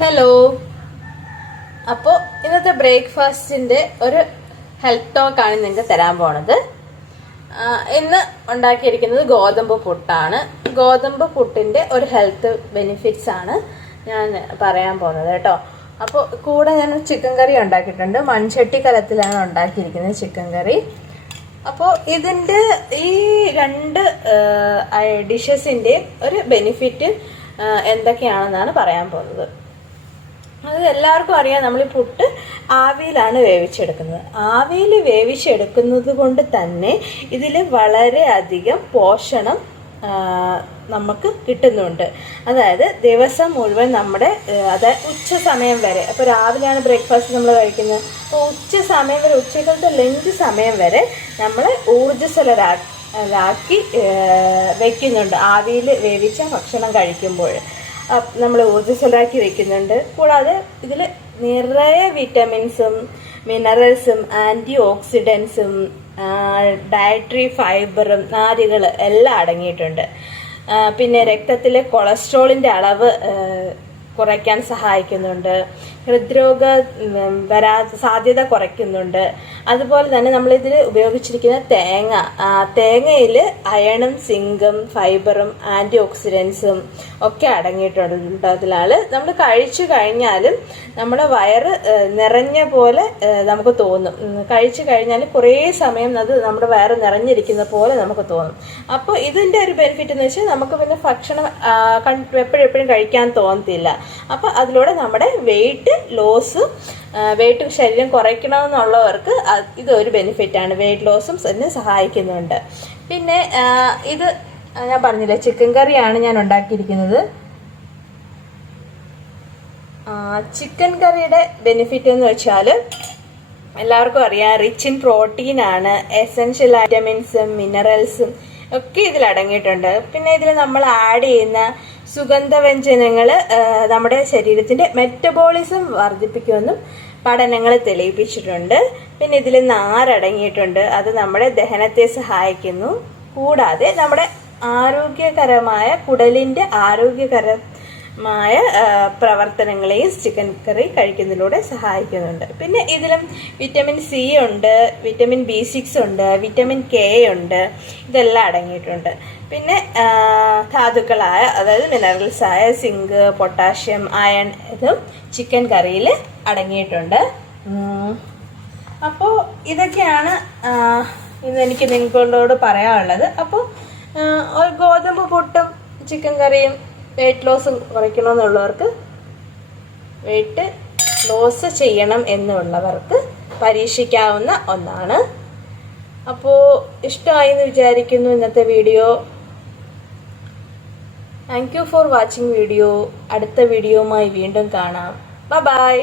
Hello അപ്പോൾ ഇന്നത്തെ ബ്രേക്ക്ഫാസ്റ്റിന്റെ ഒരു ഹെൽത്ത് ടോക്ക് ആണ് നിങ്ങൾക്ക് തരാൻ പോണത്. ഇന്ന് ഉണ്ടാക്കിയിരിക്കുന്നത് ഗോതമ്പ് പുട്ടാണ്. ഗോതമ്പ് പുട്ടിന്റെ ഒരു ഹെൽത്ത് ബെനിഫിറ്റ്സ് ആണ് ഞാൻ പറയാൻ പോകുന്നത് കേട്ടോ. അപ്പോൾ കൂടെ ഞാൻ ചിക്കൻ കറി ഉണ്ടാക്കിയിട്ടുണ്ട്. മൺചട്ടി കലത്തിലാണ് ഉണ്ടാക്കിയിരിക്കുന്നത് ചിക്കൻ കറി അപ്പോൾ ഇതിന്റെ ഈ രണ്ട് ഡിഷസിന്റെ ഒരു ബെനിഫിറ്റ് എന്തൊക്കെയാണെന്നാണ് പറയാൻ പോകുന്നത് അത് എല്ലാവർക്കും അറിയാം. നമ്മൾ ഈ പുട്ട് ആവിയിലാണ് വേവിച്ചെടുക്കുന്നത്. ആവിയിൽ വേവിച്ചെടുക്കുന്നത് കൊണ്ട് തന്നെ ഇതിൽ വളരെയധികം പോഷണം നമുക്ക് കിട്ടുന്നുണ്ട്. അതായത് ദിവസം മുഴുവൻ നമ്മുടെ അതായത് ഉച്ച സമയം വരെ. അപ്പോൾ രാവിലെയാണ് ബ്രേക്ക്ഫാസ്റ്റ് നമ്മൾ കഴിക്കുന്നത്. അപ്പോൾ ഉച്ച സമയം വരെ ഉച്ചക്കലത്തെ ലഞ്ച് സമയം വരെ നമ്മൾ ഊർജസ്വലരാക്കി വെക്കുന്നുണ്ട്. ആവിയിൽ വേവിച്ച ഭക്ഷണം കഴിക്കുമ്പോൾ. നമ്മൾ ഊർജസ്വലരാക്കി വെക്കുന്നുണ്ട്. കൂടാതെ ഇതിൽ നിറയെ വിറ്റമിൻസും മിനറൽസും ആന്റി ഓക്സിഡൻസും ഡയറ്ററി ഫൈബറും നാരുകൾ എല്ലാം അടങ്ങിയിട്ടുണ്ട്. പിന്നെ രക്തത്തിലെ കൊളസ്ട്രോളിന്റെ അളവ് കുറയ്ക്കാൻ സഹായിക്കുന്നുണ്ട്. ഹൃദ്രോഗ വരാ സാധ്യത കുറയ്ക്കുന്നുണ്ട്. അതുപോലെ തന്നെ നമ്മളിതിൽ ഉപയോഗിച്ചിരിക്കുന്ന തേങ്ങ. തേങ്ങയിൽ അയണും സിങ്കും ഫൈബറും ആന്റി ഓക്സിഡൻസും ഒക്കെ അടങ്ങിയിട്ടുണ്ട്. അതിലാണ് നമ്മൾ കഴിച്ചു കഴിഞ്ഞാലും നമ്മുടെ വയറ് നിറഞ്ഞ പോലെ നമുക്ക് തോന്നും. കഴിച്ചു കഴിഞ്ഞാൽ കുറേ സമയം അത് നമ്മുടെ വയറ് നിറഞ്ഞിരിക്കുന്ന പോലെ നമുക്ക് തോന്നും. അപ്പോൾ ഇതിന്റെ ഒരു ബെനിഫിറ്റ് എന്ന് വെച്ചാൽ നമുക്ക് പിന്നെ ഭക്ഷണം എപ്പോഴും എപ്പോഴും കഴിക്കാൻ തോന്നത്തില്ല. അപ്പോൾ അതിലൂടെ നമ്മുടെ വെയിറ്റ് ലോസ് വെയിറ്റ് ശരീരം കുറയ്ക്കണമെന്നുള്ളവർക്ക് ഇതൊരു ആണ്. വെയിറ്റ് ലോസും എന്നെ സഹായിക്കുന്നുണ്ട്. പിന്നെ ഇത് ഞാൻ പറഞ്ഞില്ലേ ചിക്കൻ കറിയാണ് ഞാൻ ഉണ്ടാക്കിയിരിക്കുന്നത്. ചിക്കൻ കറിയുടെ ബെനിഫിറ്റ് എന്ന് വെച്ചാൽ എല്ലാവർക്കും അറിയാം റിച്ച് ഇൻ പ്രോട്ടീൻ ആണ്. എസെൻഷ്യൽ വൈറ്റമിൻസും മിനറൽസും ഒക്കെ ഇതിൽ അടങ്ങിയിട്ടുണ്ട് പിന്നെ ഇതിൽ നമ്മൾ ആഡ് ചെയ്യുന്ന സുഗന്ധവ്യഞ്ജനങ്ങൾ നമ്മുടെ ശരീരത്തിന്റെ മെറ്റബോളിസം വർദ്ധിപ്പിക്കുമെന്നും പഠനങ്ങൾ തെളിയിപ്പിച്ചിട്ടുണ്ട്. പിന്നെ ഇതിൽ നാരടങ്ങിയിട്ടുണ്ട്. അത് നമ്മുടെ ദഹനത്തെ സഹായിക്കുന്നു. കൂടാതെ നമ്മുടെ ആരോഗ്യകരമായ കുടലിന്റെ ആരോഗ്യകരമായ പ്രവർത്തനങ്ങളെയും ചിക്കൻ കറി കഴിക്കുന്നതിലൂടെ സഹായിക്കുന്നുണ്ട്. പിന്നെ ഇതിലും വിറ്റമിൻ സി ഉണ്ട് വിറ്റമിൻ ബി സിക്സ് ഉണ്ട് വിറ്റമിൻ കെ ഉണ്ട്. ഇതെല്ലാം അടങ്ങിയിട്ടുണ്ട്. പിന്നെ ധാതുക്കളായ അതായത് മിനറൽസ് ആയ സിങ്ക് പൊട്ടാഷ്യം അയൺ ഇതും ചിക്കൻ കറിയിൽ അടങ്ങിയിട്ടുണ്ട്. അപ്പോൾ ഇതൊക്കെയാണ് ഇന്ന് എനിക്ക് നിങ്ങളോട് പറയാനുള്ളത്. അപ്പോൾ ഗോതമ്പ് പുട്ടും ചിക്കൻ കറിയും വെയിറ്റ് ലോസ് കുറയ്ക്കണമെന്നുള്ളവർക്ക് വെയിറ്റ് ലോസ് ചെയ്യണം എന്നുള്ളവർക്ക് പരീക്ഷിക്കാവുന്ന ഒന്നാണ്. അപ്പോൾ ഇഷ്ടമായി എന്ന് വിചാരിക്കുന്നു ഇന്നത്തെ video. Thank you for watching video അടുത്ത വീഡിയോയുമായി വീണ്ടും കാണാം. ബൈ